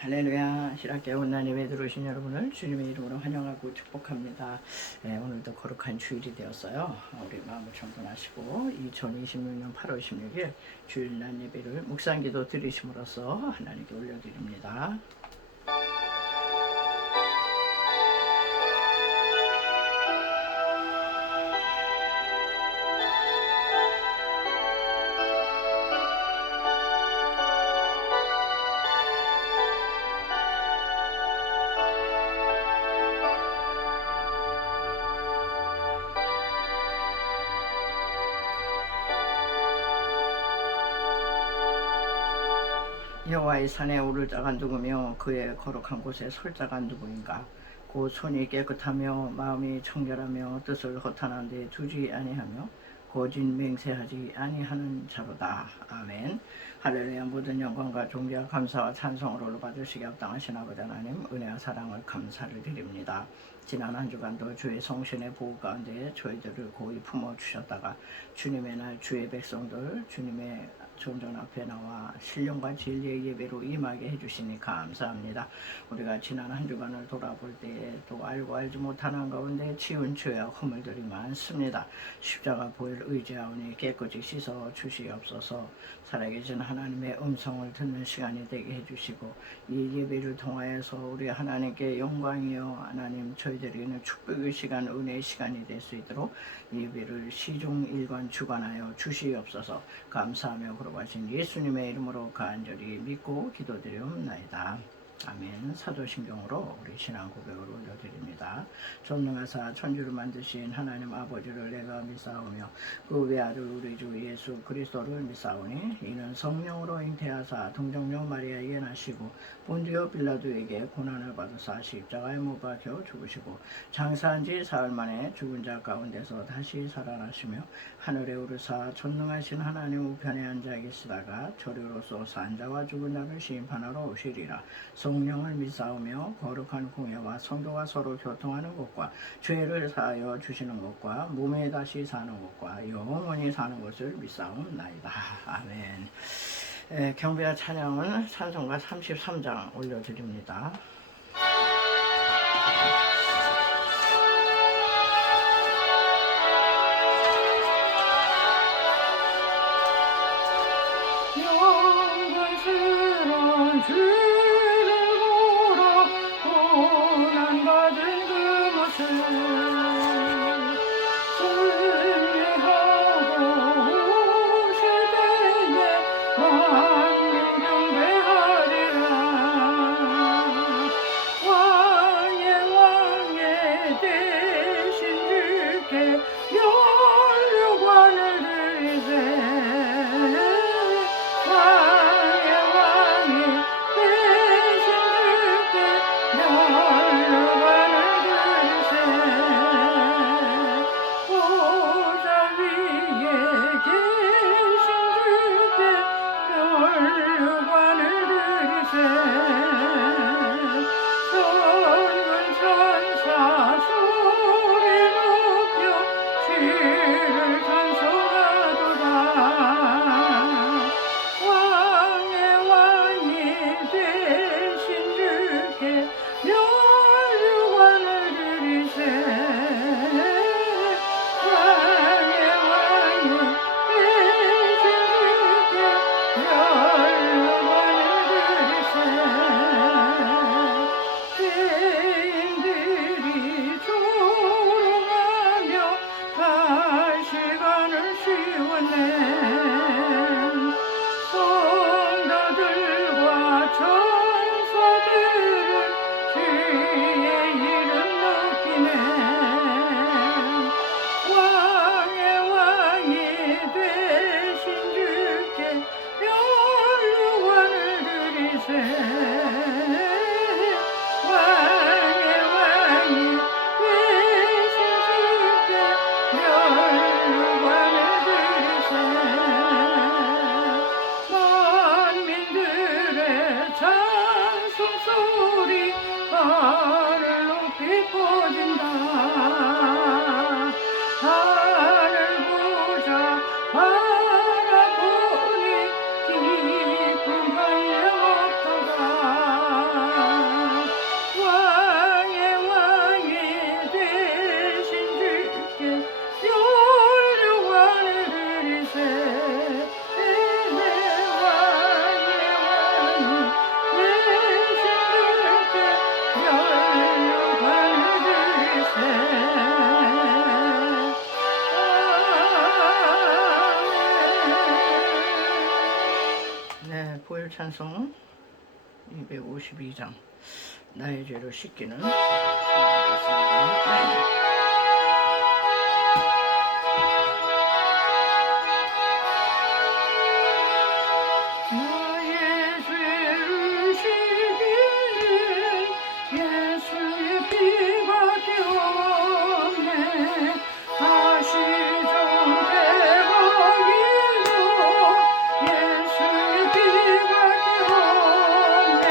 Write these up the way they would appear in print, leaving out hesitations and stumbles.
할렐루야. 신학교 온난 예배 들어오신 여러분을 주님의 이름으로 환영하고 축복합니다. 오늘도 거룩한 주일이 되었어요. 우리 마음을 정돈하시고 2026년 8월 16일 주일날 예배를 묵상기도 드리심으로써 하나님께 올려드립니다. 여호와의 산에 오를 자가 누구며 그의 거룩한 곳에 설 자가 누구인가. 곧 손이 깨끗하며 마음이 청결하며 뜻을 허탄한 데 두지 아니하며 거짓 맹세하지 아니하는 자로다. 아멘. 할렐루야. 모든 영광과 존귀와 감사와 찬송을 올려받으시기 합당하신 아버지 하나님, 은혜와 사랑을 감사를 드립니다. 지난 한 주간도 주의 성신의 보호 가운데 저희들을 고이 품어주셨다가 주님의 날 주의 백성들 주님의 존전 앞에 나와 신령과 진리의 예배로 임하게 해주시니 감사합니다. 우리가 지난 한 주간을 돌아볼 때에 또 알고 알지 못하는 가운데 치운 죄와 허물들이 많습니다. 십자가 보혈 의지하오니 깨끗이 씻어 주시옵소서. 살아계신 하나님의 음성을 듣는 시간이 되게 해주시고 이 예배를 통하여서 우리 하나님께 영광이요 하나님 저희들에게는 축복의 시간, 은혜의 시간이 될 수 있도록 예배를 시종일관 주관하여 주시옵소서. 감사하며 걸어가신 예수님의 이름으로 간절히 믿고 기도드리옵나이다. 아멘. 사도신경으로 우리 신앙 고백을 올려드립니다. 전능하사 천주를 만드신 하나님 아버지를 내가 믿사오며 그 외아들 우리 주 예수 그리스도를 믿사오니 이는 성령으로 잉태하사 동정녀 마리아에게 나시고 본디오 빌라도에게 고난을 받으사 십자가에 못 박혀 죽으시고 장사한 지 사흘 만에 죽은 자 가운데서 다시 살아나시며 하늘에 오르사 전능하신 하나님 우편에 앉아 계시다가 저리로서 산자와 죽은 자를 심판하러 오시리라. 성령을 믿사오며 거룩한 공예와 성도가 서로 교통하는 것과 죄를 사하여 주시는 것과 몸에 다시 사는 것과 영원히 사는 것을 믿사옵나이다. 아멘. 경배와 찬양은 찬송가 33장 올려드립니다. 영광스러운 주를 보러 고난받은 그 모습 승리하고 오실 때에 만민 경배하리라. 왕의 대신 주께 면류관을 드리세. 바라보니 깊은 환영 없도다. 252장 나의 죄를 씻기는 나의 죄를 씻기는 예수의 피밖에 없네. 다시 정죄하기도 예수의 피밖에 없네.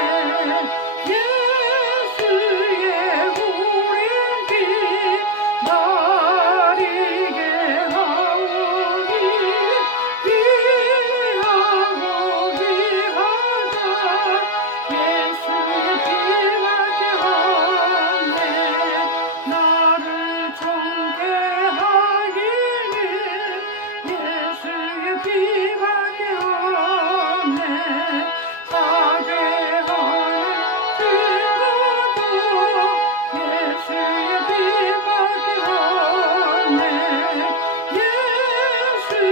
예수의 우린 피 날 이게 하오니 귀하고 귀하다. 예수의 피밖에 없네. 나를 정죄하기는 예수의 피밖에 없네. 사죄하는 증거도 예수의 피밖에 없네. 예수의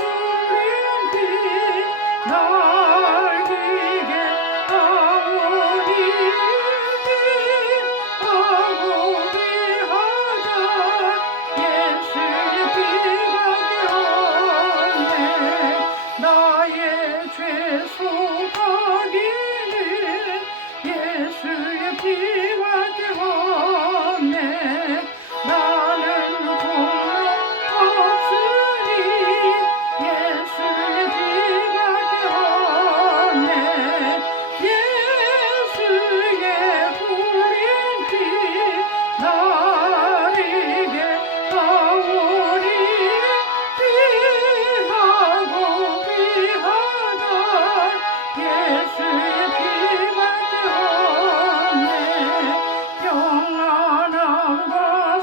우린 피 날 기게 하오니 귀하고 귀하다. 예수의 피밖에 없네. 나의 죄 속하기는 예수의 피밖에 없네. 나는 공로 없으니 예수의 피밖에 없네. 예수의 흘린 피 날 이게 하오니 귀하고 귀하다. 예수의 피밖에 없네. 평안함과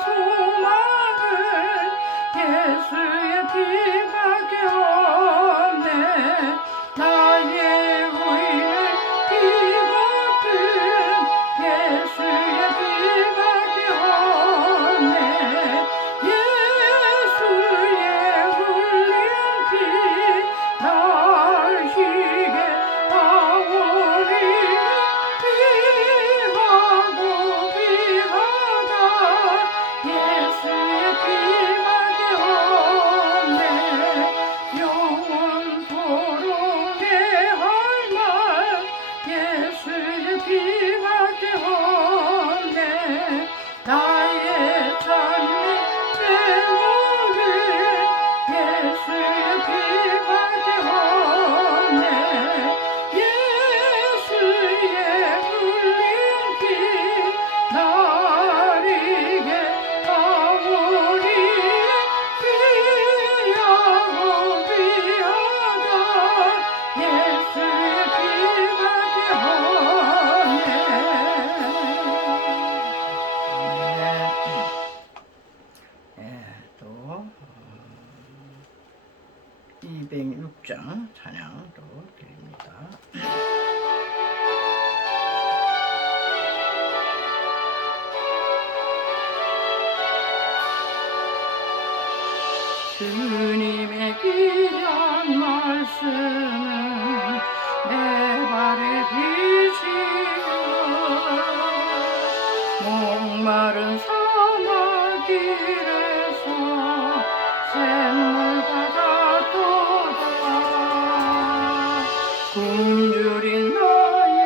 소망은 예수의 피밖에 없네. 나의 의는 피거든 예수의 피밖에 없네. 예수의 흘린 피 날 희게 하오니 귀하고 귀하다. 예수의 피밖에 없네. 영원토록 내 할 말 예수의 피밖에 없네. 나의 찬미 제목은 예수의 피밖에 없네. 예수의 흘린 피 날 이게 하오니 귀하고 귀하다. 예수의 피밖에 없네. 또 206장 찬양 또 드립니다. 주님의 귀한 말씀은 내 발의 빛이요 목마른 사막 길에서 샘물 받았도다. 굶주린 나의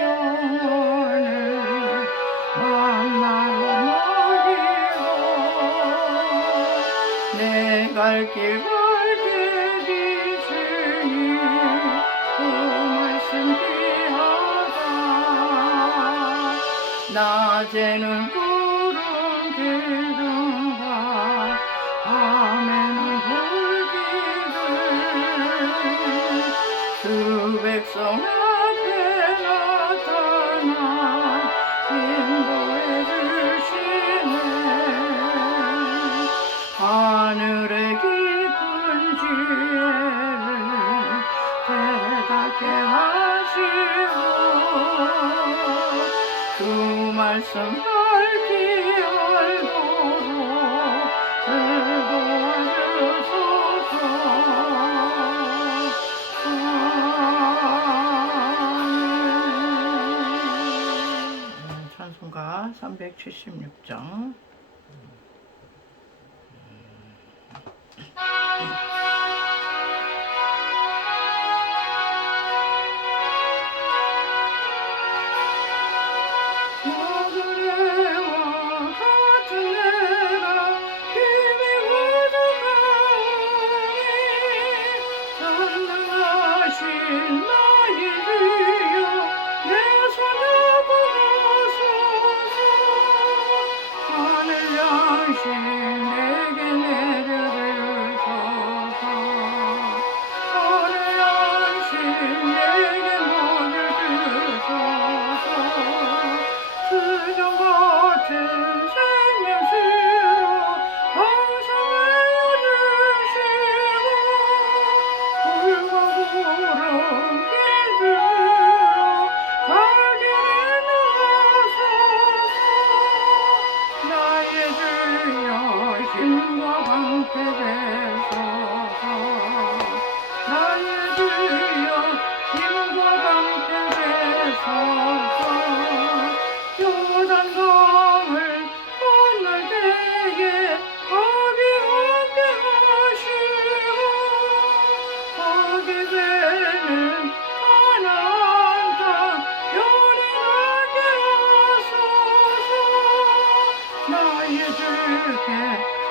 영혼을 만나로 먹이고 내 갈 길 밝게 비추니 그 말씀 귀하다. 낮에는 구름 기둥과 밤에는 불기둥 그 백성 앞에 나타나 인도해 주시네. 하늘의 깊은 지혜를 깨닫게 하시고 그 말씀 밝히 알도록 도와주소서. 376장.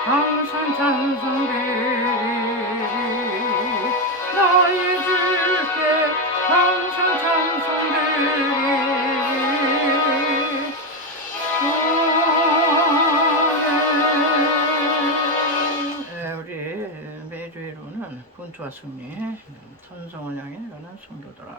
항상 찬송드리리 나의 주께 항상 찬송드리리 우리 매주일로는 분투와 승리 천성을 향해 가는 성도들아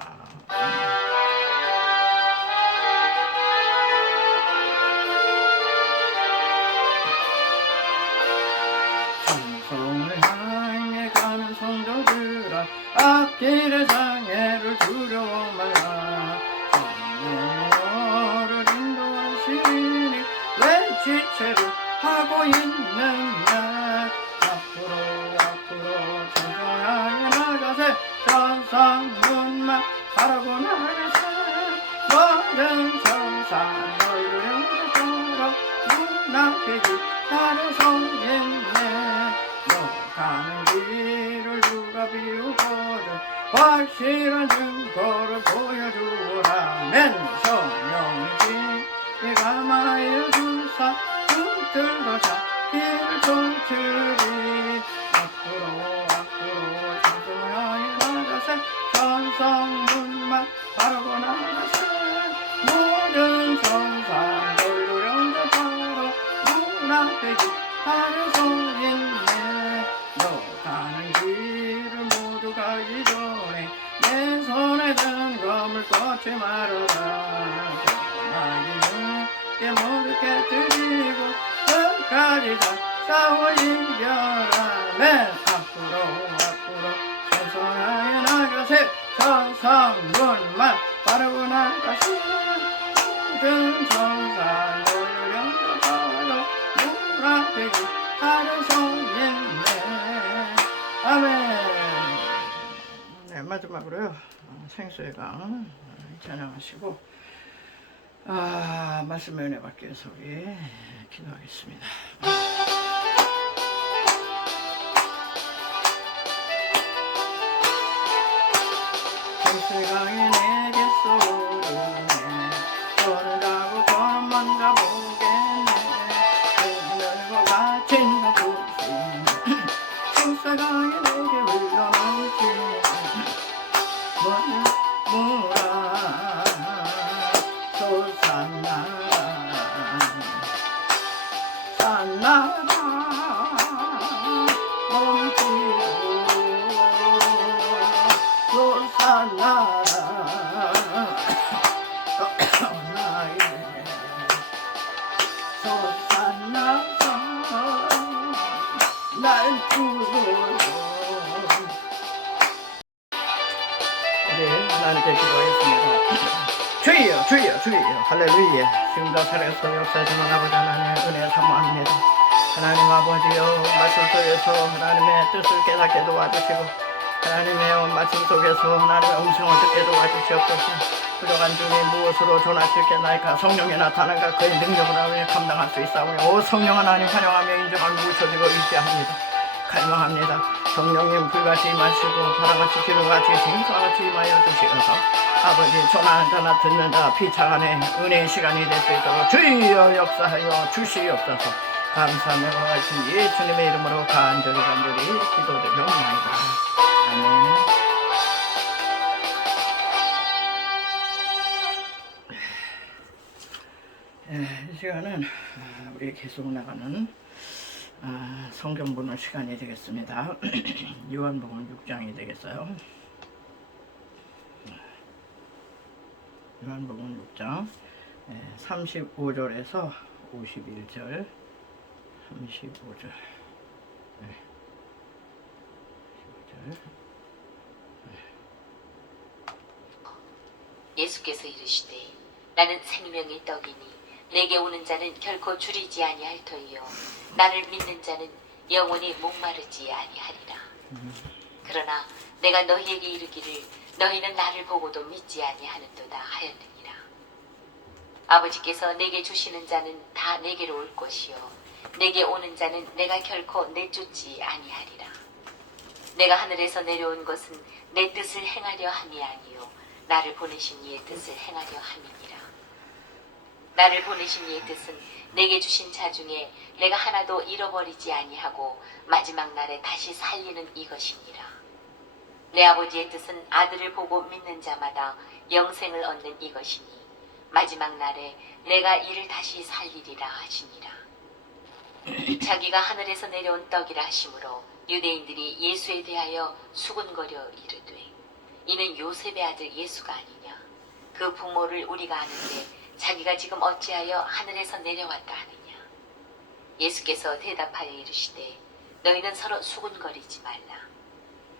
앞길의 장애를 두려워 말라 성령으로 인도하시니 왜 지체를 하고 있느냐 앞으로 천성하게 나가세 천상문만 바라고 나가세 모든 천사 너희를 영접하러 문앞에기 나를 성했네 너 가는 길을 누가 비우거든 확실한 증거를 보여주라면 성령이지 내가 마여 주사 붙들어 잡기를 쫓으리 앞으로 천성하게 나가세 천성문만 바라고 나가세 모든 천사 너희를 영접하러 문앞에 기타를 성했네 너 가는 길을 모두 가기 전에 내 손에 든 검을 꺾지 말아라 전하기는 내 모두 깨뜨리고 끝까지 다 싸워 이겨라 맨 앞으로 천성하게 나가세 천성문만 바라고 나가세 모든 천사 너를 영접하러 문앞에 기타를 성했네 아멘. 네, 마지막으로요 생수의 강 찬양하시고 말씀의 은혜 받기 위해서 우리 기도하겠습니다. 생수의 강이 내게서 오르네 손을 가고 손은 먼저 보겠네 오늘과 같이 나쁘시네 생수의 강이 내게 흘러넘치네 무라 솟아나라 산나라 넘치고 솟아나라 나의 솟아나라 날 부르고 네, 하나님께 기도하겠습니다. 주여 할렐루야 지금도 살아서 역사하시는 아버지 하나님의 은혜 사모합니다. 하나님 아버지여 말씀 속에서 하나님의 뜻을 깨닫게 도와주시고 하나님의 말씀 속에서 하나님의 음성을 듣게 도와주시옵소서. 부족한 중에 무엇으로 전할 수 있겠나이까. 성령이 나타난가 그의 능력을 하며 감당할 수 있사오니 오 성령 하나님 환영하며 인정하며 묻혀지고 의지합니다. 갈망합니다. 성령님 불같이 임하시고 바람같이 기름같이 생수같이 임하여 주시어서 아버지 전하는 자나 듣는 자 피차간에 은혜의 시간이 될 수 있도록 주여 역사하여 주시옵소서. 감사하며 하신 예수님의 이름으로 간절히 기도드리옵나이다. 아멘. 이 시간은 우리 계속 나가는 성경 보는 시간이 되겠습니다. 요한복음 6장이 되겠어요. 요한복음 6장 35절에서 51절 35절 15절 예수께서 이르시되 나는 생명의 떡이니 내게 오는 자는 결코 줄이지 아니할 터이요 나를 믿는 자는 영원히 목마르지 아니하리라. 그러나 내가 너희에게 이르기를 너희는 나를 보고도 믿지 아니하는도다 하였느니라. 아버지께서 내게 주시는 자는 다 내게로 올 것이요 내게 오는 자는 내가 결코 내쫓지 아니하리라. 내가 하늘에서 내려온 것은 내 뜻을 행하려 함이 아니요 나를 보내신 이의 뜻을 행하려 함이니라. 나를 보내신 이의 뜻은 내게 주신 자 중에 내가 하나도 잃어버리지 아니하고 마지막 날에 다시 살리는 이것이니라. 내 아버지의 뜻은 아들을 보고 믿는 자마다 영생을 얻는 이것이니 마지막 날에 내가 이를 다시 살리리라 하시니라. 자기가 하늘에서 내려온 떡이라 하시므로 유대인들이 예수에 대하여 수군거려 이르되 이는 요셉의 아들 예수가 아니냐. 그 부모를 우리가 아는데 자기가 지금 어찌하여 하늘에서 내려왔다 하느냐. 예수께서 대답하여 이르시되 너희는 서로 수군거리지 말라.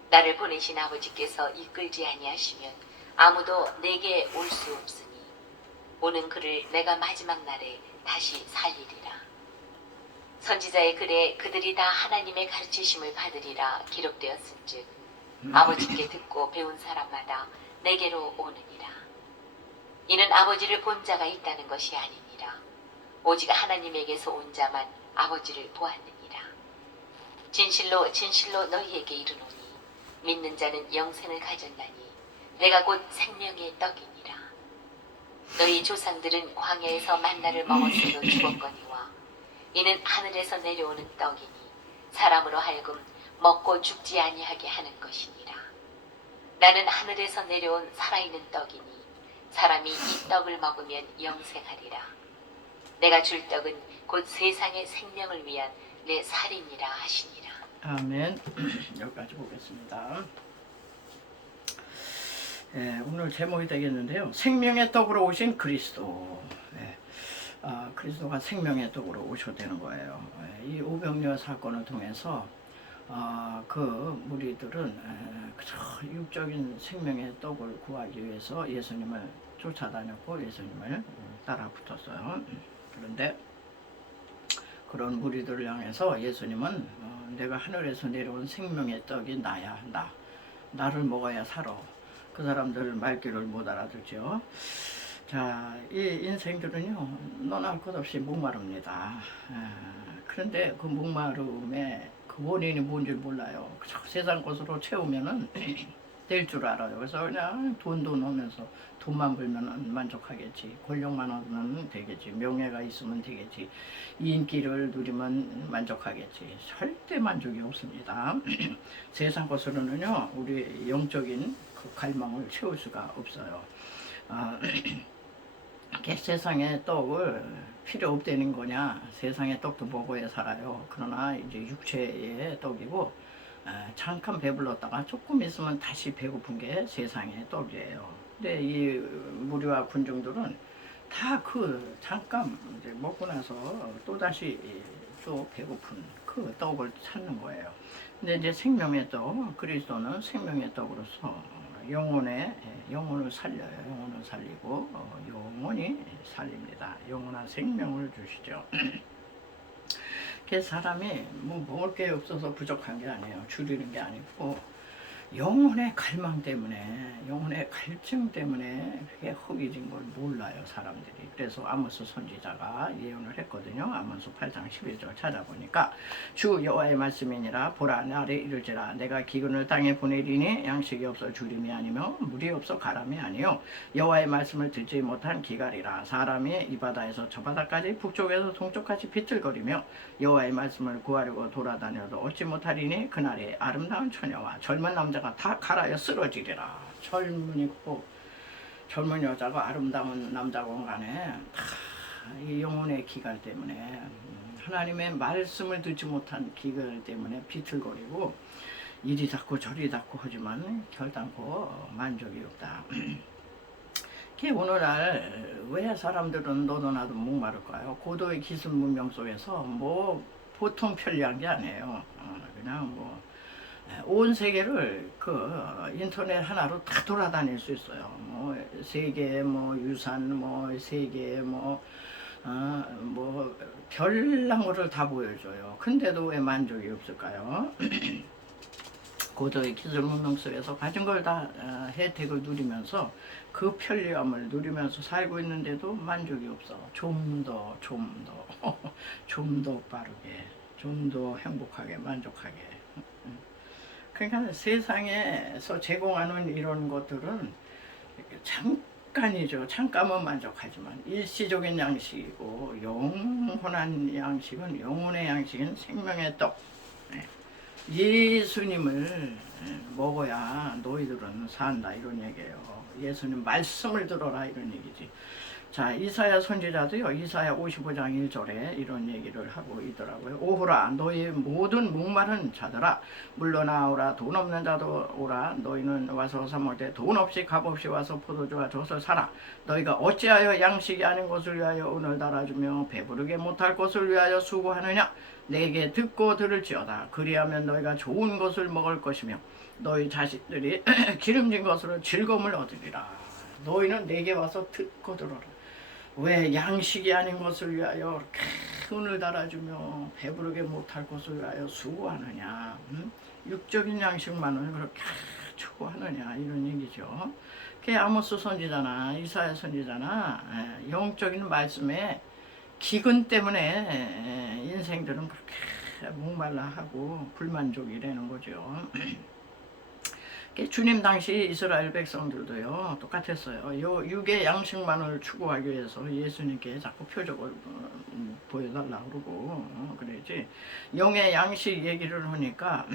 나를 보내신 아버지께서 이끌지 아니하시면 아무도 내게 올 수 없으니 오는 그를 내가 마지막 날에 다시 살리리라. 선지자의 글에 그들이 다 하나님의 가르치심을 받으리라 기록되었은즉 아버지께 듣고 배운 사람마다 내게로 오느니라. 이는 아버지를 본 자가 있다는 것이 아니니라. 오직 하나님에게서 온 자만 아버지를 보았느니라. 진실로 진실로 너희에게 이르노니 믿는 자는 영생을 가졌나니 내가 곧 생명의 떡이니라. 너희 조상들은 광야에서 만나를 먹었으므로 죽었거니와 이는 하늘에서 내려오는 떡이니 사람으로 하여금 먹고 죽지 아니하게 하는 것이니라. 나는 하늘에서 내려온 살아있는 떡이니 사람이 이 떡을 먹으면 영생하리라. 내가 줄 떡은 곧 세상의 생명을 위한 내 살이니라 하시니라. 아멘. 여기까지 보겠습니다. 오늘 제목이 되겠는데요. 생명의 떡으로 오신 그리스도. 그리스도가 생명의 떡으로 오셔야 되는 거예요. 이 오병이어 사건을 통해서 그 무리들은 그저 육적인 생명의 떡을 구하기 위해서 예수님을 쫓아다녔고 예수님을 따라 붙었어요. 그런데 그런 무리들을 향해서 예수님은 내가 하늘에서 내려온 생명의 떡이 나야. 나를 먹어야 살아. 그 사람들 말귀를 못 알아듣죠. 자, 이 인생들은요 너나 할 것 없이 목마릅니다. 그런데 그 목마름의 그 원인이 뭔지 몰라요. 그저 세상 것으로 채우면은 될 줄 알아요. 그래서 그냥 돈도 넣으면서 돈만 벌면 만족하겠지. 권력만 얻으면 되겠지. 명예가 있으면 되겠지. 인기를 누리면 만족하겠지. 절대 만족이 없습니다. 세상 것으로는요 우리 영적인 그 갈망을 채울 수가 없어요. 세상의 떡을 필요 없다는 거냐. 세상의 떡도 먹어야 살아요. 그러나 이제 육체의 떡이고 잠깐 배불렀다가 조금 있으면 다시 배고픈 게 세상의 떡이에요. 근데 이 무리와 군중들은 다 그 잠깐 이제 먹고 나서 또 다시 또 배고픈 그 떡을 찾는 거예요. 근데 이제 생명의 떡, 그리스도는 생명의 떡으로서 영혼을 살려요. 영혼을 살리고 영원히 살립니다. 영원한 생명을 주시죠. 그 사람이 뭐 먹을 게 없어서 부족한 게 아니에요. 줄이는 게 아니고 영혼의 갈망 때문에, 영혼의 갈증 때문에 그게 허기진 걸 몰라요, 사람들이. 그래서 아모스 선지자가 예언을 했거든요. 아모스 8장 11절 찾아보니까 주 여호와의 말씀이니라. 보라, 날에 이르지라. 내가 기근을 땅에 보내리니 양식이 없어 주림이 아니며 물이 없어 가람이 아니요 여호와의 말씀을 듣지 못한 기갈이라. 사람이 이 바다에서 저 바다까지 북쪽에서 동쪽까지 비틀거리며 여호와의 말씀을 구하려고 돌아다녀도 얻지 못하리니 그날에 아름다운 처녀와 젊은 남자가 다 갈아여 쓰러지리라. 젊은 여자가 아름다운 남자건 간에 다 이 영혼의 기갈 때문에, 하나님의 말씀을 듣지 못한 기갈 때문에 비틀거리고 이리 닿고 저리 닿고 하지만 결단코 만족이 없다. 오늘날 왜 사람들은 너도 나도 목마를까요? 고도의 기술 문명 속에서 뭐 보통 편리한 게 아니에요. 그냥 뭐 온 세계를 그 인터넷 하나로 다 돌아다닐 수 있어요. 뭐 세계 뭐 유산 뭐 세계 뭐 별난 거를 다 보여줘요. 근데도 왜 만족이 없을까요? 고도의 기술 문명 속에서 가진 걸 다 혜택을 누리면서 그 편리함을 누리면서 살고 있는데도 만족이 없어. 좀 더 좀 더 빠르게, 좀 더 행복하게, 만족하게. 그러니까 세상에서 제공하는 이런 것들은 잠깐이죠. 잠깐은 만족하지만 일시적인 양식이고, 영원한 양식은, 영혼의 양식은 생명의 떡, 예수님을 먹어야 너희들은 산다, 이런 얘기예요. 예수님 말씀을 들어라, 이런 얘기지. 자, 이사야 선지자도요, 이사야 55장 1절에 이런 얘기를 하고 있더라고요. 오호라, 너희 모든 목마른 자들아, 물러나오라. 돈 없는 자도 오라. 너희는 와서 사 먹을 때 돈 없이 값없이 와서 포도주와 젖을 사라. 너희가 어찌하여 양식이 아닌 것을 위하여 은을 달아주며 배부르게 못할 것을 위하여 수고하느냐. 내게 듣고 들을지어다. 그리하면 너희가 좋은 것을 먹을 것이며 너희 자식들이 기름진 것으로 즐거움을 얻으리라. 너희는 내게 와서 듣고 들어라. 왜 양식이 아닌 것을 위하여 은을 달아주며 배부르게 못할 것을 위하여 수고하느냐. 육적인 양식만을 그렇게 추구하느냐, 이런 얘기죠. 그게 아모스 선지자나 이사야 선지자나 영적인 말씀에 기근 때문에 인생들은 그렇게 목말라하고 불만족이라는 거죠. 주님 당시 이스라엘 백성들도요 똑같았어요. 요 육의 양식만을 추구하기 위해서 예수님께 자꾸 표적을 보여달라고 그러고 그러지, 영의 양식 얘기를 하니까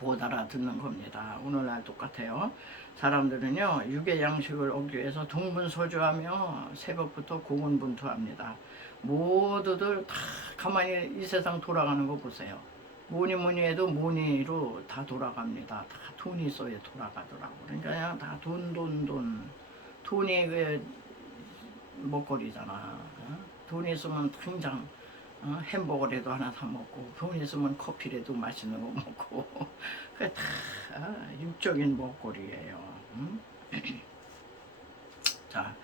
못 알아듣는 겁니다. 오늘날 똑같아요. 사람들은요 육의 양식을 얻기 위해서 동분서주하며 새벽부터 고군분투합니다. 모두들 다 가만히 이 세상 돌아가는 거 보세요. 뭐니 해도 뭐니로 다 돌아갑니다. 다 돈이 있어야 돌아가더라고. 그러니까 그냥 다 돈이 그 먹거리잖아. 돈이 있으면 당장 햄버거라도 하나 사 먹고, 돈 있으면 커피라도 맛있는 거 먹고, 그게 다 육적인 먹거리예요. 자,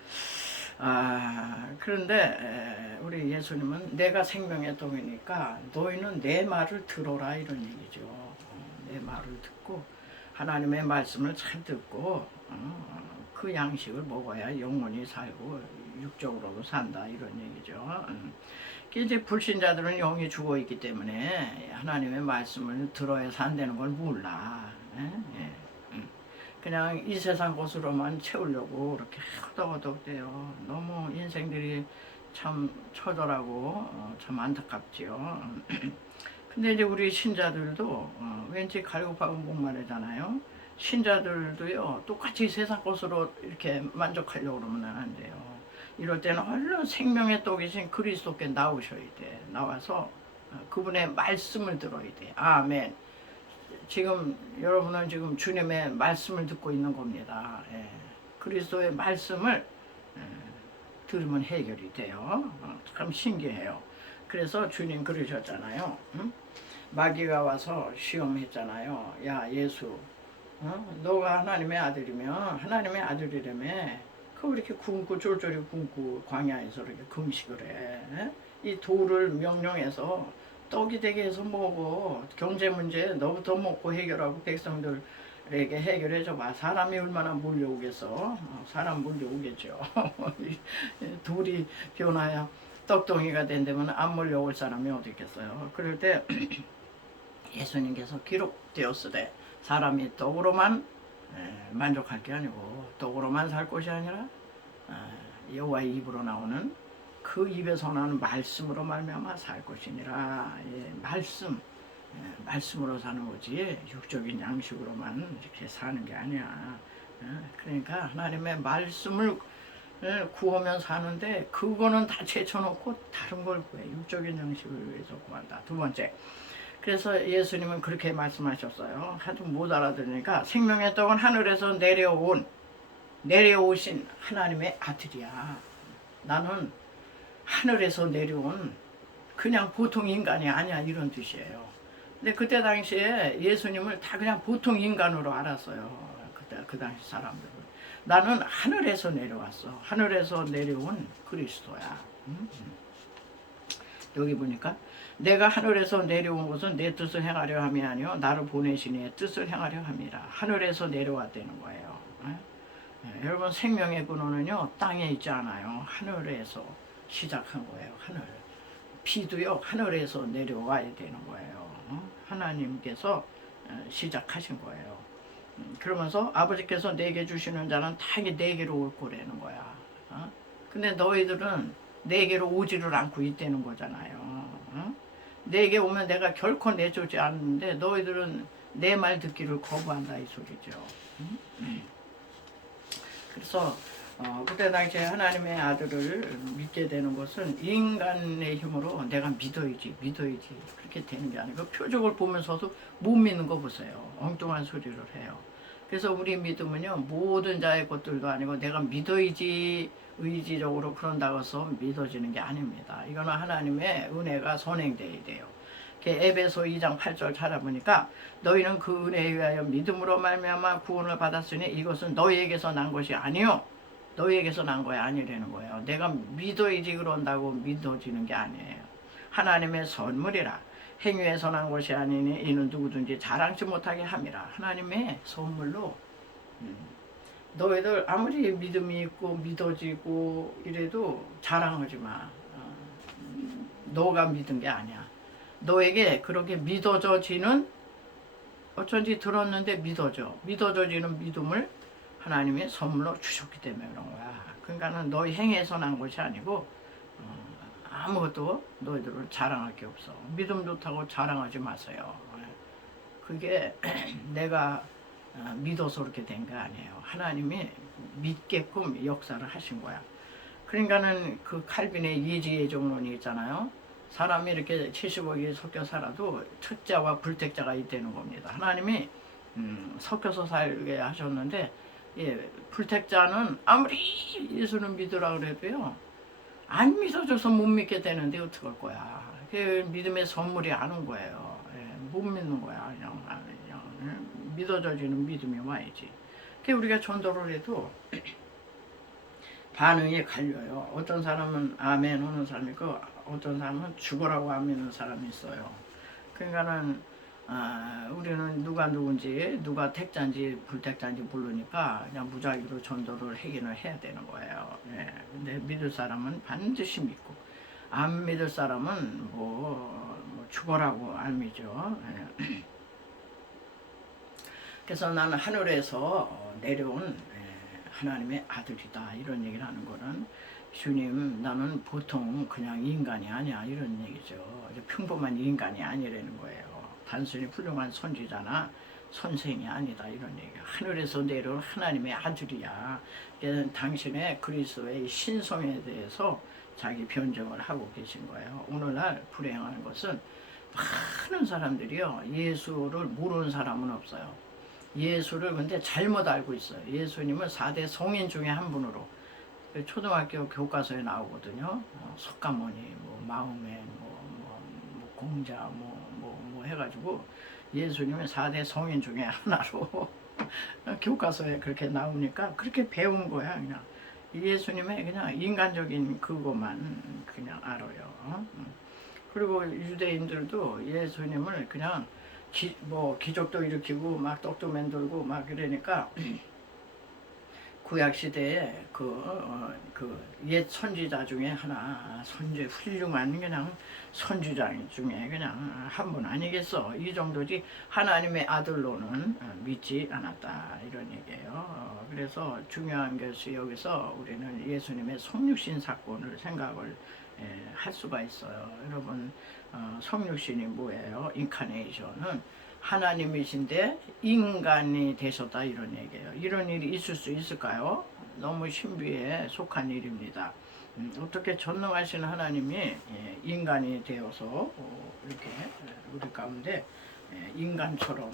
그런데 우리 예수님은 내가 생명의 떡이니까 너희는 내 말을 들어라, 이런 얘기죠. 내 말을 듣고 하나님의 말씀을 잘 듣고 그 양식을 먹어야 영원히 살고 육적으로도 산다, 이런 얘기죠. 이제 불신자들은 영이 죽어 있기 때문에 하나님의 말씀을 들어야 산다는 걸 몰라. 그냥 이 세상 것으로만 채우려고 그렇게 허덕허덕대요. 너무 인생들이 참 처절하고 참 안타깝지요. 근데 이제 우리 신자들도 왠지 갈급하고 목마르잖아요. 신자들도요 똑같이 세상 것으로 이렇게 만족하려고 그러면 안 돼요. 이럴 때는 얼른 생명의 떡이신 그리스도께 나오셔야 돼. 나와서 그분의 말씀을 들어야 돼. 아멘. 지금 여러분은 지금 주님의 말씀을 듣고 있는 겁니다. 그리스도의 말씀을 들으면 해결이 돼요. 참 신기해요. 그래서 주님 그러셨잖아요. 마귀가 와서 시험했잖아요. 야 예수, 너가 하나님의 아들이면, 하나님의 아들이라며 그 이렇게 굶고 쫄쫄이 굶고 광야에서 이렇게 금식을 해. 이 돌을 명령해서 떡이 되게 해서 먹어. 경제 문제 너부터 먹고 해결하고 백성들에게 해결해줘봐. 사람이 얼마나 몰려오겠어. 사람 몰려오겠죠. 돌이 변화야 떡덩이가 된다면 안 몰려올 사람이 어디 있겠어요. 그럴 때 예수님께서 기록되었으되 사람이 떡으로만 만족할 게 아니고 떡으로만 살 것이 아니라 여호와의 입으로 나오는 그 입에서 나는 말씀으로 말미암아 살 것이니라. 말씀으로 사는 거지 육적인 양식으로만 이렇게 사는 게 아니야. 그러니까 하나님의 말씀을 구하면 사는데 그거는 다 제쳐놓고 다른 걸 구해. 육적인 양식을 위해서 구한다. 두 번째, 그래서 예수님은 그렇게 말씀하셨어요. 하도 못 알아들으니까 생명의 떡은 하늘에서 내려오신 하나님의 아들이야. 나는 하늘에서 내려온 그냥 보통 인간이 아니야, 이런 뜻이에요. 근데 그때 당시에 예수님을 다 그냥 보통 인간으로 알았어요. 그때 그 당시 사람들은. 나는 하늘에서 내려왔어. 하늘에서 내려온 그리스도야. 여기 보니까 내가 하늘에서 내려온 것은 내 뜻을 행하려 함이 아니요 나를 보내신 이의 뜻을 행하려 함이라. 하늘에서 내려왔다는 거예요. 여러분, 생명의 근원은요 땅에 있지 않아요. 하늘에서 시작한 거예요. 하늘. 피도요 하늘에서 내려와야 되는 거예요. 하나님께서 시작하신 거예요. 그러면서 아버지께서 내게 주시는 자는 다 내게로 올 거라는 거야. 근데 너희들은 내게로 오지를 않고 있다는 거잖아요. 내게 오면 내가 결코 내주지 않는데 너희들은 내 말 듣기를 거부한다, 이 소리죠. 그래서 그때 당시에 하나님의 아들을 믿게 되는 것은 인간의 힘으로 내가 믿어야지 그렇게 되는 게 아니고, 표적을 보면서도 못 믿는 거 보세요. 엉뚱한 소리를 해요. 그래서 우리 믿음은요 모든 자의 것들도 아니고 내가 믿어야지 의지적으로 그런다고 해서 믿어지는 게 아닙니다. 이거는 하나님의 은혜가 선행돼야 돼요. 에베소 2장 8절 찾아보니까 너희는 그 은혜에 의하여 믿음으로 말미암아 구원을 받았으니 이것은 너희에게서 난 것이 아니요 너희에게서 난 거야 아니라는 거예요. 내가 믿어야지 그런다고 믿어지는 게 아니에요. 하나님의 선물이라. 행위에서 난 것이 아니니 이는 누구든지 자랑치 못하게 함이라. 하나님의 선물로. 너희들 아무리 믿음이 있고 믿어지고 이래도 자랑하지 마. 너가 믿은 게 아니야. 너에게 그렇게 믿어져지는, 어쩐지 들었는데 믿어져지는 믿음을 하나님이 선물로 주셨기 때문에 그런 거야. 그러니까는 너희 행위에서 난 것이 아니고 아무것도 너희들은 자랑할 게 없어. 믿음 좋다고 자랑하지 마세요. 그게 내가 믿어서 그렇게 된 게 아니에요. 하나님이 믿게끔 역사를 하신 거야. 그러니까는 그 칼빈의 이지예정론이 있잖아요. 사람이 이렇게 70억이 섞여 살아도 특자와 불택자가 있다는 겁니다. 하나님이 섞여서 살게 하셨는데, 불택자는 아무리 예수는 믿으라 그래도요 안 믿어줘서 못 믿게 되는데 어떡할 거야. 그 믿음의 선물이 안 온 거예요. 못 믿는 거야. 그냥 믿어져지는 믿음이 와야지. 그 우리가 전도를 해도 반응이 갈려요. 어떤 사람은 아멘 하는 사람이 있고 어떤 사람은 죽어라고 안 믿는 사람이 있어요. 그러니까는 우리는 누가 누군지, 누가 택자인지 불택자인지 모르니까 그냥 무작위로 전도를 하기는 해야 되는 거예요. 근데 믿을 사람은 반드시 믿고, 안 믿을 사람은 뭐 죽어라고 안 믿죠. 그래서 나는 하늘에서 내려온 하나님의 아들이다, 이런 얘기를 하는 거는 주님 나는 보통 그냥 인간이 아니야, 이런 얘기죠. 평범한 인간이 아니라는 거예요. 단순히 훌륭한 선지자나 선생이 아니다, 이런 얘기예요. 하늘에서 내려온 하나님의 아들이야. 당신의 그리스도의 신성에 대해서 자기 변증을 하고 계신 거예요. 오늘날 불행한 것은 많은 사람들이요 예수를 모르는 사람은 없어요. 예수를 근데 잘못 알고 있어요. 예수님은 4대 성인 중에 한 분으로, 초등학교 교과서에 나오거든요. 석가모니, 마음의 공자, 해가지고 예수님은 4대 성인 중에 하나로 교과서에 그렇게 나오니까 그렇게 배운 거야. 그냥 예수님의 그냥 인간적인 그것만 그냥 알아요. 그리고 유대인들도 예수님을 그냥 기적도 일으키고 막 떡도 만들고 막 그러니까 구약 시대에 그 옛 선지자 중에 하나, 훌륭한 그냥 선지자 중에 그냥 한 분 아니겠어. 이 정도지 하나님의 아들로는 믿지 않았다 이런 얘기예요. 그래서 중요한 것이 여기서 우리는 예수님의 성육신 사건을 생각을 할 수가 있어요. 여러분, 성육신이 뭐예요? 인카네이션은 하나님이신데 인간이 되셨다 이런 얘기예요. 이런 일이 있을 수 있을까요? 너무 신비에 속한 일입니다. 어떻게 전능하신 하나님이 인간이 되어서 이렇게 우리 가운데 인간처럼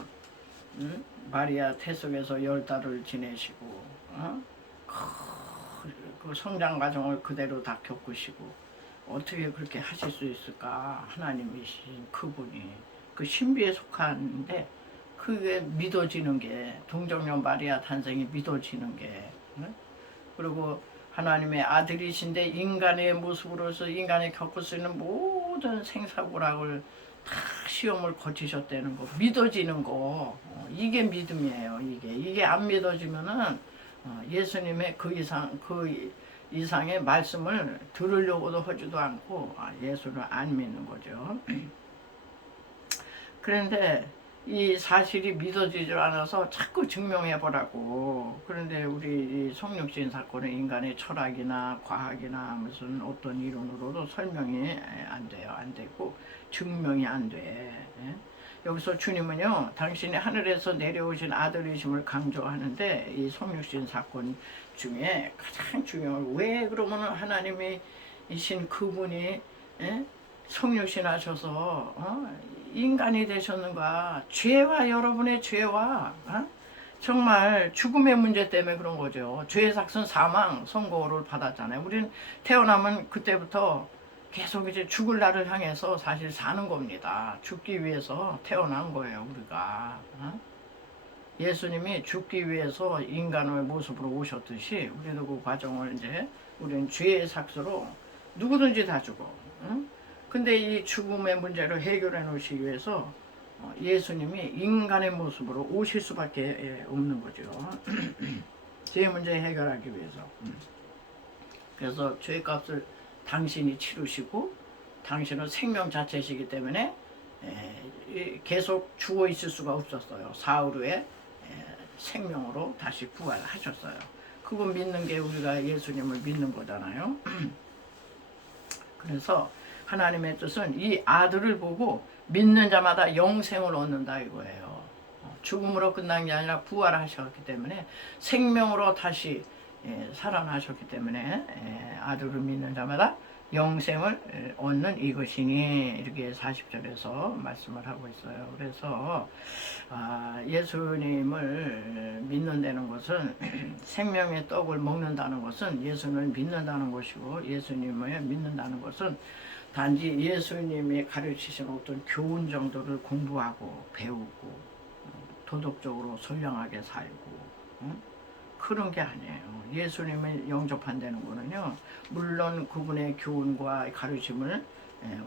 마리아 태속에서 10달을 지내시고 그 성장 과정을 그대로 다 겪으시고 어떻게 그렇게 하실 수 있을까? 하나님이신 그분이 그 신비에 속한데 그게 믿어지는 게 동정녀 마리아 탄생이 믿어지는 게 그리고 하나님의 아들이신데 인간의 모습으로서 인간이 겪을 수 있는 모든 생사고락을 다 시험을 거치셨다는 거 믿어지는 거 이게 믿음이에요. 이게 안 믿어지면은 예수님의 그 이상의 말씀을 들으려고도 하지도 않고 예수를 안 믿는 거죠. 그런데 이 사실이 믿어지질 않아서 자꾸 증명해보라고. 그런데 우리 이 성육신 사건은 인간의 철학이나 과학이나 무슨 어떤 이론으로도 설명이 안 돼요. 안 되고 증명이 안 돼. 여기서 주님은요, 당신이 하늘에서 내려오신 아들이심을 강조하는데 이 성육신 사건 중에 가장 중요한, 왜 그러면 하나님이신 그분이 성육신 하셔서 인간이 되셨는가? 죄와 여러분의 죄와 정말 죽음의 문제 때문에 그런 거죠. 죄의 삭은 사망 선고를 받았잖아요. 우리는 태어나면 그때부터 계속 이제 죽을 날을 향해서 사실 사는 겁니다. 죽기 위해서 태어난 거예요, 우리가. 예수님이 죽기 위해서 인간의 모습으로 오셨듯이 우리도 그 과정을 이제 우리는 죄의 삭스로 누구든지 다 죽어. 근데 이 죽음의 문제를 해결해 놓으시기 위해서 예수님이 인간의 모습으로 오실 수밖에 없는 거죠. 죄 문제 해결하기 위해서. 그래서 죄값을 당신이 치르시고 당신은 생명 자체이시기 때문에 계속 죽어 있을 수가 없었어요. 사흘 후에 생명으로 다시 부활하셨어요. 그거 믿는 게 우리가 예수님을 믿는 거잖아요. 그래서 하나님의 뜻은 이 아들을 보고 믿는 자마다 영생을 얻는다 이거예요. 죽음으로 끝난 게 아니라 부활하셨기 때문에 생명으로 다시 살아나셨기 때문에 아들을 믿는 자마다 영생을 얻는 이것이니 이렇게 40절에서 말씀을 하고 있어요. 그래서 예수님을 믿는다는 것은 생명의 떡을 먹는다는 것은 예수님을 믿는다는 것이고 예수님을 믿는다는 것은 단지 예수님이 가르치신 어떤 교훈 정도를 공부하고 배우고 도덕적으로 선량하게 살고 그런 게 아니에요. 예수님을 영접한다는 거는요, 물론 그분의 교훈과 가르침을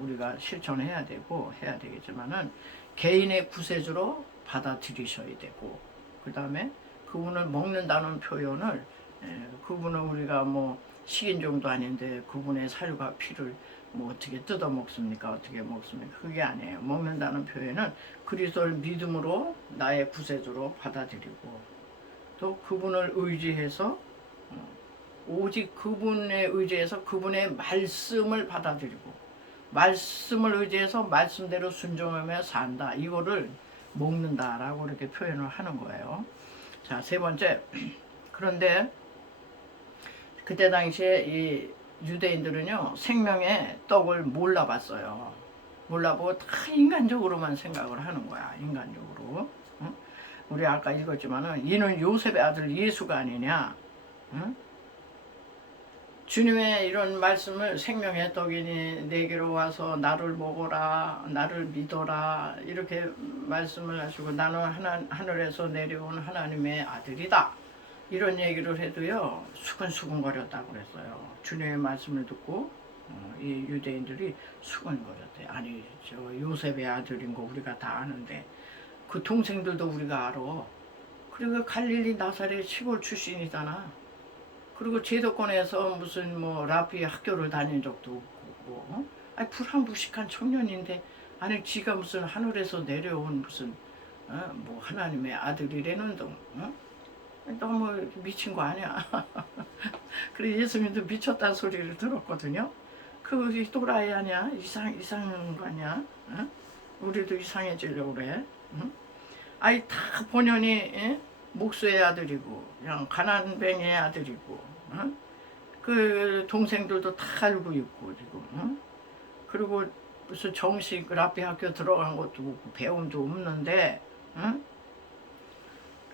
우리가 실천해야 되고 해야 되겠지만은 개인의 구세주로 받아들이셔야 되고, 그 다음에 그분을 먹는다는 표현을 그분은 우리가 뭐 식인종도 아닌데 그분의 살과 피를 뭐 어떻게 뜯어 먹습니까? 어떻게 먹습니까? 그게 아니에요. 먹는다는 표현은 그리스도를 믿음으로 나의 구세주로 받아들이고 또 그분을 의지해서 오직 그분에 의지해서 그분의 말씀을 받아들이고 말씀을 의지해서 말씀대로 순종하며 산다. 이거를 먹는다라고 이렇게 표현을 하는 거예요. 자, 세 번째. 그런데 그때 당시에 이 유대인들은요, 생명의 떡을 몰라봤어요. 몰라보고 다 인간적으로만 생각을 하는 거야. 인간적으로. 응? 우리 아까 읽었지만은 이는 요셉의 아들 예수가 아니냐. 응? 주님의 이런 말씀을 생명의 떡이니 내게로 와서 나를 먹어라, 나를 믿어라 이렇게 말씀을 하시고 나는 하늘에서 내려온 하나님의 아들이다. 이런 얘기를 해도요 수근수근거렸다고 그랬어요. 주님의 말씀을 듣고 이 유대인들이 수근거렸대. 아니 저 요셉의 아들인 거 우리가 다 아는데 그 동생들도 우리가 알아. 그리고 갈릴리 나사렛 시골 출신이잖아. 그리고 제도권에서 무슨 뭐 라비 학교를 다닌 적도 없고, 아니 불한무식한 청년인데, 아니 지가 무슨 하늘에서 내려온 무슨 뭐 하나님의 아들이라는 동, 너무 미친 거 아니야? 그래 예수님도 미쳤다는 소리를 들었거든요. 그 또라이 아니야? 이상한 거 아니야? 우리도 이상해지려고 그래. 아이 다 본연이 목수의 아들이고 그냥 가난뱅이의 아들이고 그 동생들도 다 알고 있고 지금 그리고 무슨 정식 라비 학교 들어간 것도 없고 배움도 없는데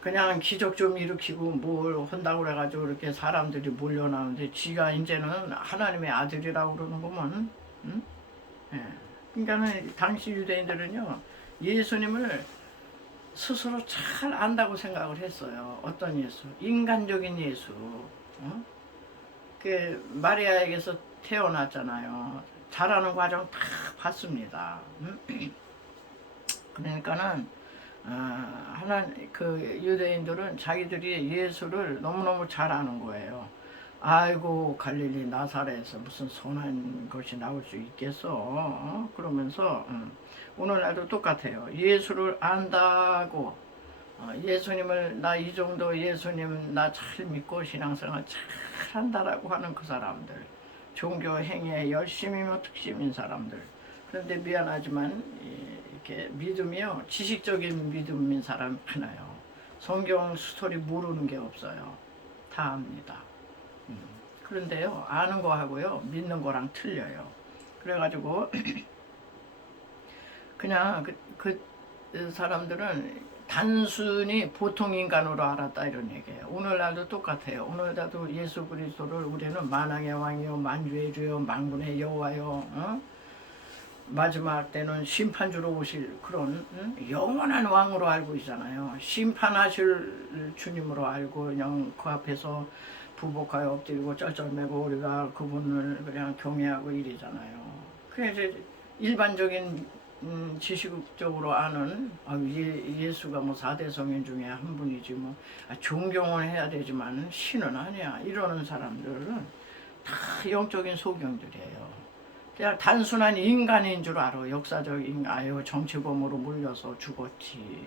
그냥 기적 좀 일으키고 뭘 한다고 그래가지고 이렇게 사람들이 몰려나오는데 지가 이제는 하나님의 아들이라고 그러는 거면 예. 그러니까는 당시 유대인들은요 예수님을 스스로 잘 안다고 생각을 했어요. 어떤 예수? 인간적인 예수. 그 마리아에게서 태어났잖아요. 자라는 과정 다 봤습니다. 그러니까는 하나 그 유대인들은 자기들이 예수를 너무너무 잘 아는 거예요. 아이고 갈릴리 나사렛에서 무슨 선한 것이 나올 수 있겠어? 그러면서 오늘날도 똑같아요. 예수를 안다고 예수님을 나 이 정도 예수님 나 잘 믿고 신앙생활 잘 한다라고 하는 그 사람들, 종교 행위에 열심이며 특심인 사람들. 그런데 미안하지만 이렇게 믿음이요 지식적인 믿음인 사람 하나요. 성경 스토리 모르는 게 없어요. 다 압니다. 그런데요 아는 거하고요 믿는 거랑 틀려요. 그래가지고 그냥 그 사람들은 단순히 보통 인간으로 알았다 이런 얘기예요. 오늘날도 똑같아요. 오늘날도 예수 그리스도를 우리는 만왕의 왕이요 만주의 주요 만군의 여호와요 마지막 때는 심판주로 오실 그런 영원한 왕으로 알고 있잖아요. 심판하실 주님으로 알고 그냥 그 앞에서 부복하여 엎드리고 쩔쩔매고 우리가 그분을 그냥 경외하고 이러잖아요. 그게 이제 일반적인 지식적으로 아는 예수가 뭐 4대 성인 중에 한 분이지 뭐 존경을 해야 되지만 신은 아니야 이러는 사람들은 다 영적인 소경들이에요. 그냥 단순한 인간인 줄 알아. 역사적 인간, 아유 정치범으로 물려서 죽었지.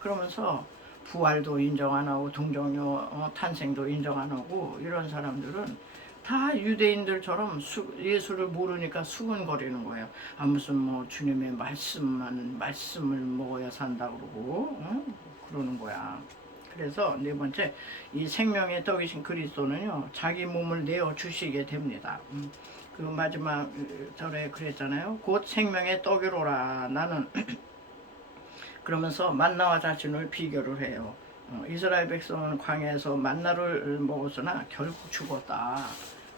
그러면서 부활도 인정 안 하고 동정요 탄생도 인정 안 하고 이런 사람들은 다 유대인들처럼 예수를 모르니까 수근거리는 거예요. 아 무슨 뭐 주님의 말씀을 먹어야 산다 그러고 그러는 거야. 그래서 네 번째 이 생명의 떡이신 그리스도는요 자기 몸을 내어 주시게 됩니다. 그 마지막 절에 그랬잖아요. 곧 생명의 떡이로라 나는 그러면서 만나와 자신을 비교를 해요. 이스라엘 백성은 광야에서 만나를 먹었으나 결국 죽었다.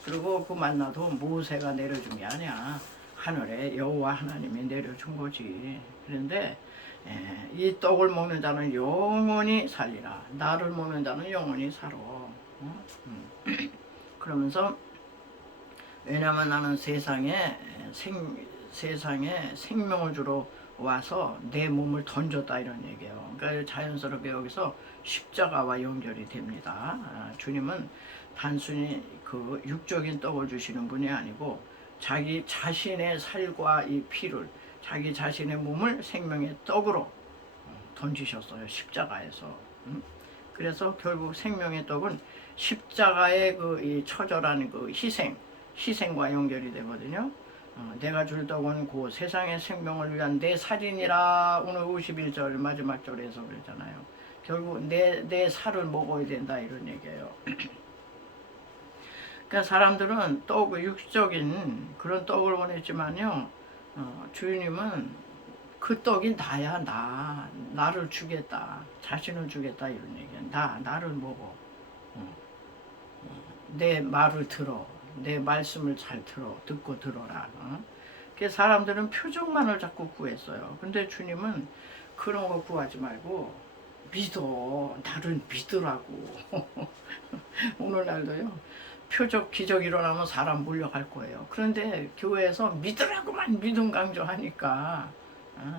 그리고 그 만나도 모세가 내려준 게 아니야. 하늘에 여호와 하나님이 내려준 거지. 그런데 이 떡을 먹는 자는 영원히 살리라. 나를 먹는 자는 영원히 살아. 그러면서 왜냐하면 나는 세상에 생명을 주러 와서 내 몸을 던졌다 이런 얘기예요. 그러니까 자연스럽게 여기서 십자가와 연결이 됩니다. 주님은 단순히 그 육적인 떡을 주시는 분이 아니고 자기 자신의 살과 이 피를 자기 자신의 몸을 생명의 떡으로 던지셨어요. 십자가에서. 그래서 결국 생명의 떡은 십자가의 그 이 처절한 그 희생과 연결이 되거든요. 내가 줄 떡은 그 세상의 생명을 위한 내 살이니라. 오늘 51절 마지막 절에서 그랬잖아요. 결국 내 살을 먹어야 된다 이런 얘기예요. 그러니까 사람들은 떡 육적인 그런 떡을 원했지만요. 주님은 그 떡이 나야 나를 주겠다 자신을 주겠다 이런 얘기야. 나를 먹어. 내 말을 들어. 내 말씀을 잘 듣고 들어라. 그 사람들은 표정만을 자꾸 구했어요. 근데 주님은 그런 거 구하지 말고 믿어. 나를 믿으라고. 오늘날도요. 표적 기적 일어나면 사람 몰려갈 거예요. 그런데 교회에서 믿으라고만 믿음 강조하니까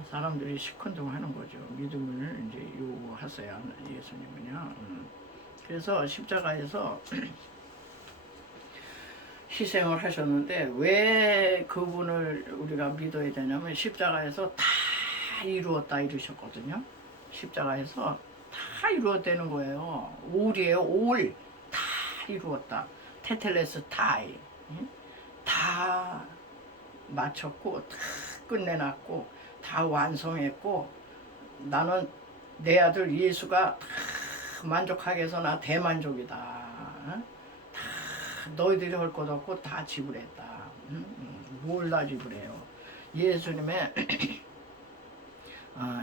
사람들이 시큰둥하는 거죠. 믿음을 이제 요구하세요. 예수님은요. 그래서 십자가에서 희생을 하셨는데 왜 그분을 우리가 믿어야 되냐면 십자가에서 다 이루었다 이러셨거든요. 십자가에서 다 이루었다는 거예요. 올이에요. 올. 다 이루었다. 테텔레스 타이. 다 마쳤고 다 끝내놨고 다 완성했고 나는 내 아들 예수가 다 만족하게 해서 나 대만족이다. 다 너희들이 할 것 없고 다 지불했다. 뭘 다 지불해요. 예수님의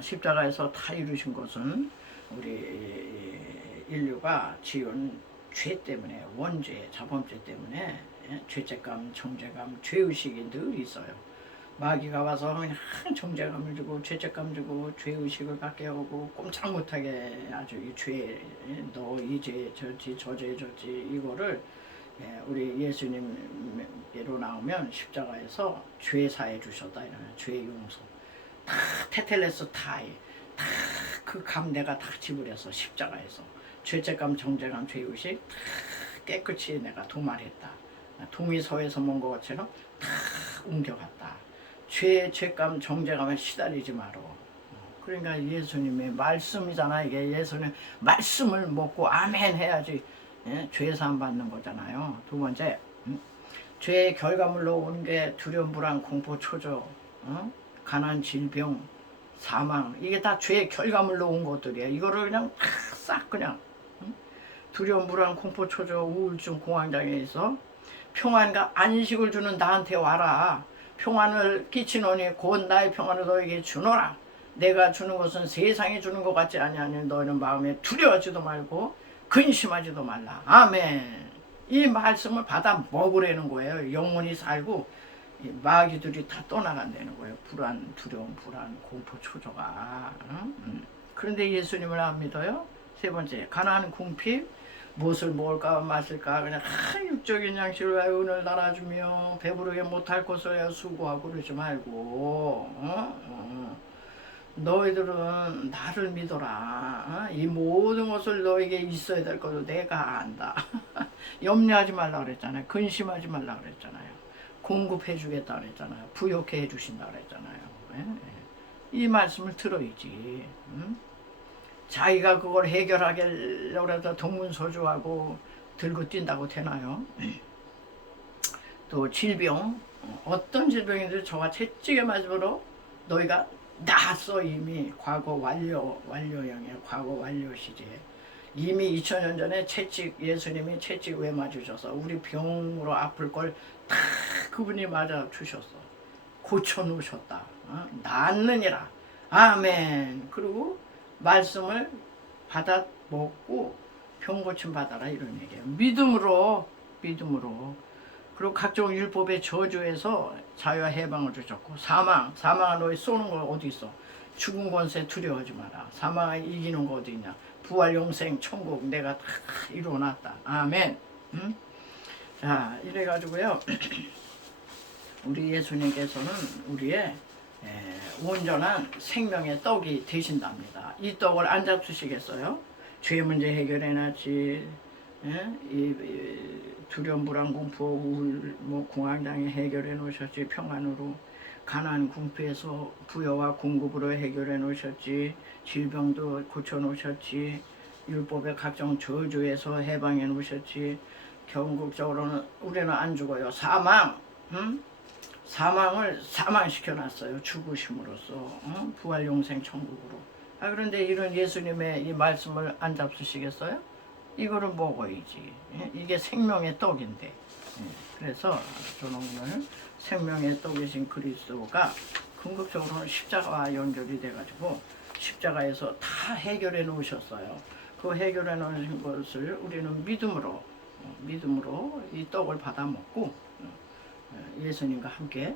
십자가에서 다 이루신 것은 우리 인류가 지은 죄 때문에 원죄, 자범죄 때문에 죄책감, 정죄감, 죄의식이 늘 있어요. 마귀가 와서 그냥 정죄감을 주고 죄책감 주고 죄의식을 갖게 하고 꼼짝 못하게 아주 이 죄, 너 이 죄 저지 저 죄 저지 이거를 우리 예수님께로 나오면 십자가에서 죄 사해 주셨다 이러면 죄 용서 다 테텔레스 타이 다 그 감 내가 다 지불해서 십자가에서 죄책감 정죄감 죄의식 다 깨끗이 내가 도말했다. 동의서에서 먼 것처럼 다 옮겨갔다. 죄감 정죄감에 시달리지 마라. 그러니까 예수님의 말씀이잖아. 이게 예수님 말씀을 먹고 아멘 해야지 죄사함 받는 거잖아요. 두 번째 죄의 결과물로 온 게 두려움 불안 공포 초조 가난 질병 사망 이게 다 죄의 결과물로 온 것들이에요. 이거를 그냥 싹 그냥 두려움 불안 공포 초조 우울증 공황장애에서 평안과 안식을 주는 나한테 와라. 평안을 끼치노니 곧 나의 평안을 너에게 주노라. 내가 주는 것은 세상이 주는 것 같지 아니하니 너희는 마음에 두려워하지도 말고 근심하지도 말라. 아멘. 이 말씀을 받아 먹으라는 거예요. 영혼이 살고 마귀들이 다 떠나간다는 거예요. 불안, 두려움, 불안, 공포, 초조가. 그런데 예수님을 안 믿어요? 세 번째, 가난한 궁핍, 무엇을 먹을까 마실까 그냥 육적인 양식을 위하여 은을 날아주며 배부르게 못할 것을 위하여 수고하고 그러지 말고 너희들은 나를 믿어라. 이 모든 것을 너에게 있어야 될 것을 내가 안다. 염려하지 말라 그랬잖아요. 근심하지 말라 그랬잖아요. 공급해 주겠다 그랬잖아요. 부욕해 해 주신다 그랬잖아요. 이 말씀을 들어야지. 자기가 그걸 해결하려고 해서 동문서주하고 들고 뛴다고 되나요? 또 질병, 어떤 질병인지 저와 채찍에 맞으므로 너희가 나았어. 이미 과거 완료형이에요. 과거 완료 시제. 이미 2000년 전에 채찍, 예수님이 채찍 왜 맞으셔서 우리 병으로 아플 걸 다 그분이 맞아 주셨어. 고쳐 놓으셨다. 낫느니라. 아멘. 그리고 말씀을 받아 먹고 병 고침 받아라 이런 얘기예요. 믿음으로. 그리고 각종 율법의 저주에서 자유와 해방을 주셨고 사망을 너희 쏘는 거 어디 있어? 죽은 권세 두려워하지 마라. 사망을 이기는 거 어디 있냐? 부활 영생 천국 내가 다 이루어놨다. 아멘. 자 이래가지고요. 우리 예수님께서는 우리의 온전한 생명의 떡이 되신답니다. 이 떡을 안 잡수시겠어요? 죄 문제 해결해놨지. 이 두려움 불안 공포 우울 공황장애 해결해 놓으셨지. 평안으로 가난 궁핍에서 부여와 공급으로 해결해 놓으셨지. 질병도 고쳐 놓으셨지. 율법의 각종 저주에서 해방해 놓으셨지. 경국적으로는 우리는 안 죽어요. 사망을 사망시켜 놨어요. 죽으심으로써 부활 영생 천국으로. 그런데 이런 예수님의 이 말씀을 안 잡수시겠어요? 이거를 먹어야지. 이게 생명의 떡인데. 그래서 저는 오늘 생명의 떡이신 그리스도가 궁극적으로는 십자가와 연결이 돼가지고 십자가에서 다 해결해 놓으셨어요. 그 해결해 놓으신 것을 우리는 믿음으로 이 떡을 받아 먹고 예수님과 함께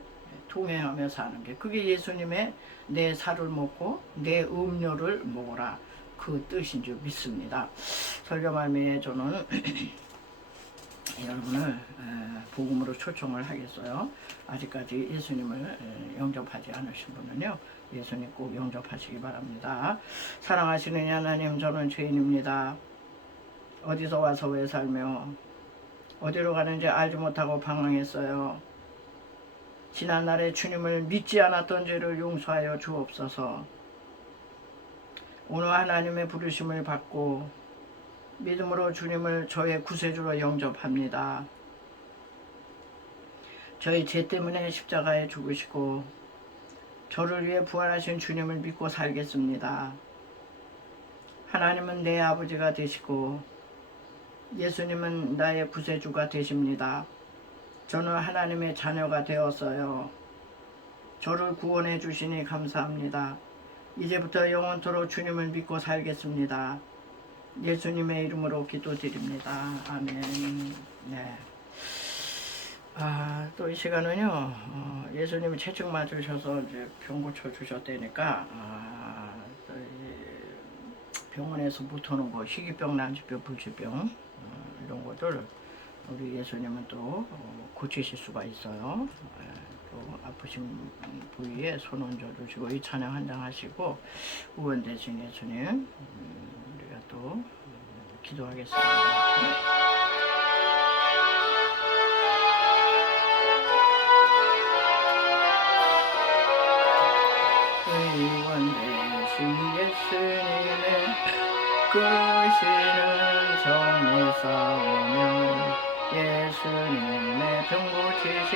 동행하며 사는 게 그게 예수님의 내 살을 먹고 내 음료를 먹어라 그 뜻인 줄 믿습니다. 설교 말미에 저는 여러분을 복음으로 초청을 하겠어요. 아직까지 예수님을 영접하지 않으신 분은요, 예수님 꼭 영접하시기 바랍니다. 사랑하시는 하나님, 저는 죄인입니다. 어디서 와서 왜 살며 어디로 가는지 알지 못하고 방황했어요. 지난날에 주님을 믿지 않았던 죄를 용서하여 주옵소서. 오늘 하나님의 부르심을 받고 믿음으로 주님을 저의 구세주로 영접합니다. 저희 죄 때문에 십자가에 죽으시고 저를 위해 부활하신 주님을 믿고 살겠습니다. 하나님은 내 아버지가 되시고 예수님은 나의 구세주가 되십니다. 저는 하나님의 자녀가 되었어요. 저를 구원해 주시니 감사합니다. 이제부터 영원토록 주님을 믿고 살겠습니다. 예수님의 이름으로 기도드립니다. 아멘. 네. 또 이 시간은요, 예수님이 채찍 맞으셔서 이제 병 고쳐 주셨다니까, 병원에서 못 오는 거, 희귀병, 난치병, 불치병, 이런 것들 우리 예수님은 또 고치실 수가 있어요. 또 아프신 부위에 손 얹어 주시고 이 찬양 한 장 하시고 구원 되신 예수님, 우리가 또 기도하겠습니다. 의원 되신 예수님의 크시는 정이 싸우며 예수님의 병 고치신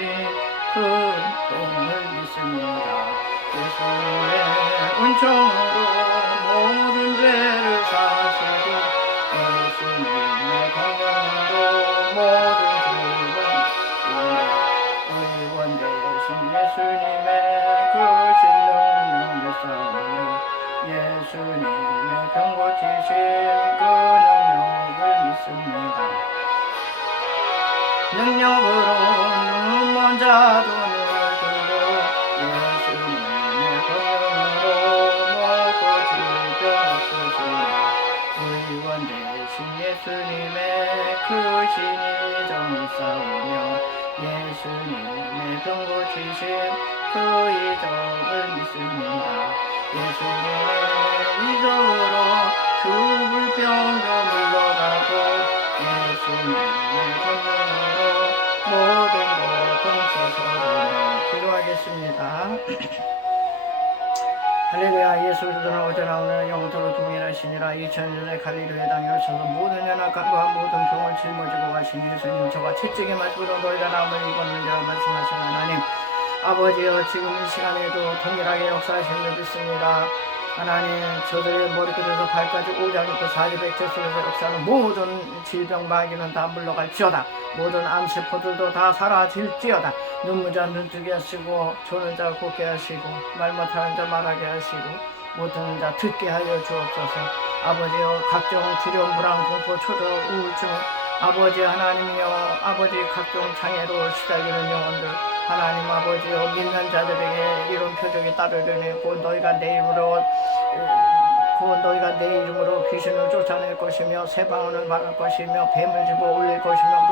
그 은총을 믿습니다. 예수님의 은총으로 모든 죄를 사시고 예수님의 권능으로 모든 죄를 의원 되신 예수님의 크신 능력 믿사오며 예수님의 병 고치신 그 능력을 믿습니다. 능력으로 눈먼 자도 눈을 뜨고 예수님의 권능으로 먹고 질병 없으시나 의원 되신 예수님의 크신 이정을 싸우며 예수님의 병 고치신 그 이적을 믿습니다. 예수님의 이적으로 죽을 병도 물러가고 예수님의 권능으로 모든 고통 씻어주며 기도하겠습니다. 할렐루야. 예수 그리스도는 어제나 오늘 영원토록 동일하시니라. 2000년에 갈릴리에 당에 오셔서 모든 연약함과 모든 병을 짊어지고 가신 예수님, 저가 채찍에 맞고도 너희가 남을 입었느니라 말씀하신 하나님, 아버지여, 지금 이 시간에도 동일하게 역사하심을 믿습니다. 하나님, 저들의 머리끝에서 발까지 오장부터 사지백체 속에서 역사하는 모든 질병 마귀는 다 물러갈지어다. 모든 암세포들도 다 사라질지어다. 눈무자 눈뜨게 하시고 조는 자 걷게 하시고 말 못하는 자 말하게 하시고 못 듣는 자 듣게 하여 주옵소서. 아버지여, 각종 두려움, 불안, 공포, 초조, 우울증, 아버지 하나님이여, 아버지 각종 장애로 시달리는 영혼들, 하나님 아버지여, 믿는 자들에게 이런 표적이 따르려니 곧 너희가 내 이름으로 귀신을 쫓아낼 것이며 새 방언을 말할 것이며 뱀을 집어 올릴 것이며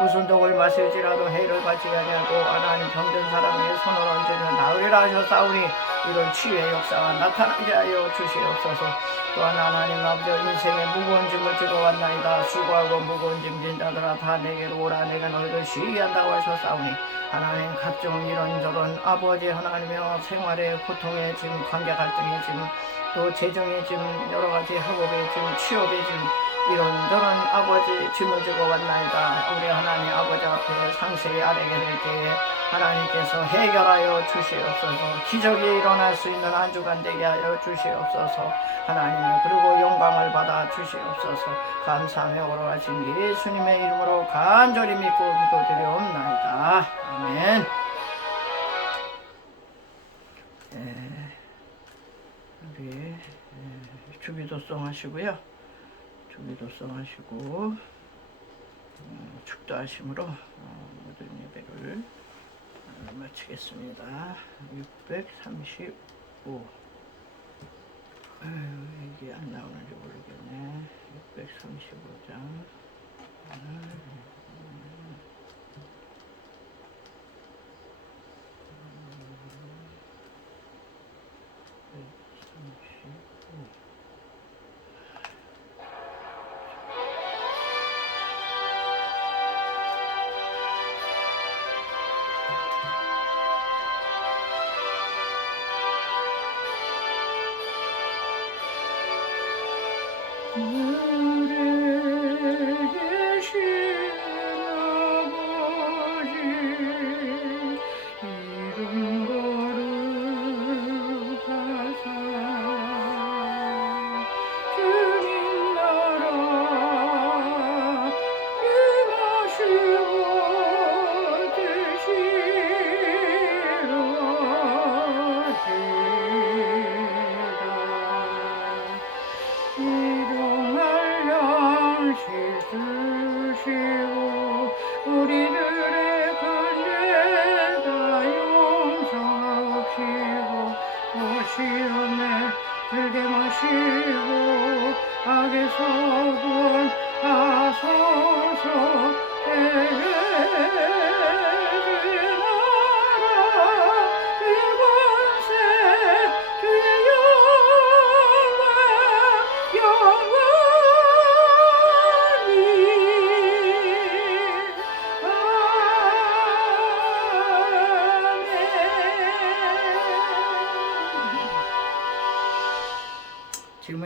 무슨 독을 마실지라도 해를 받지 아니하고 하나님 병든 사람에게 손을 얹으면 나으리라 하셨사오니 이런 치유의 역사가 나타나게 하여 주시옵소서. 또한 하나님 아버지, 인생의 무거운 짐을 지고 왔나이다. 수고하고 무거운 짐 진 자들아 다 내게로 오라. 내가 너희를 쉬게 한다고 하셨사오니 하나님, 각종 이런저런 아버지 하나님의 생활의 고통의 짐, 관계 갈등의 짐, 또 재정의 짐, 여러가지 학업의 짐, 취업의 짐, 이런저런 아버지 짐을 지고 왔나이다. 우리 하나님 아버지 앞에 상세히 아뢰게 될 때에 하나님께서 해결하여 주시옵소서. 기적이 일어날 수 있는 한 주간 되게 하여 주시옵소서. 하나님의 그리고 영광을 받아 주시옵소서. 감사하며 걸어가신 예수님의 이름으로 간절히 믿고 기도드려옵나이다. 아멘. 우리 주기도송 하시고요. 주기도송 하시고 축도하심으로 모든 예배를 마치겠습니다. 635. 이게 안 나오는지 모르겠네. 635장.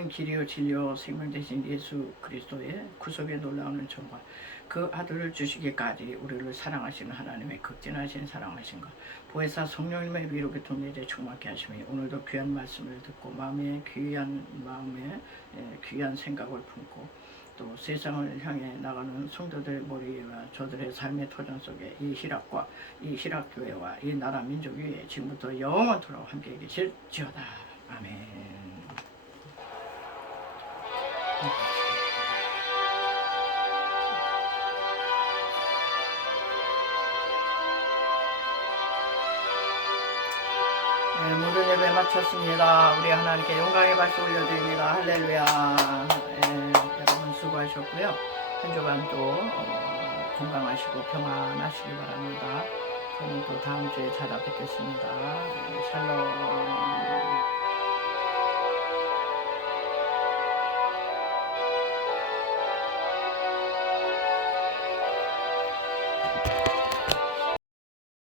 나는 길이요 진리요 생명 되신 예수 그리스도의 구속의 놀라운 은총과 그 아들을 주시기까지 우리를 사랑하시는 하나님의 극진하신 사랑하신가 보혜사 성령님의 위로의 통일에 충만케 하시며 오늘도 귀한 말씀을 듣고 마음에 귀한 생각을 품고 또 세상을 향해 나가는 성도들 머리와 저들의 삶의 터전 속에 이 희락과 이 희락교회와 이 나라 민족 위에 지금부터 영원토록 함께 계실지어다. 아멘. 네, 모든 예배 마쳤습니다. 우리 하나님께 영광의 박수 올려드립니다. 할렐루야. 여러분 수고하셨고요. 한 주간 또 건강하시고 평안하시기 바랍니다. 저는 또 다음 주에 찾아뵙겠습니다. 샬롬.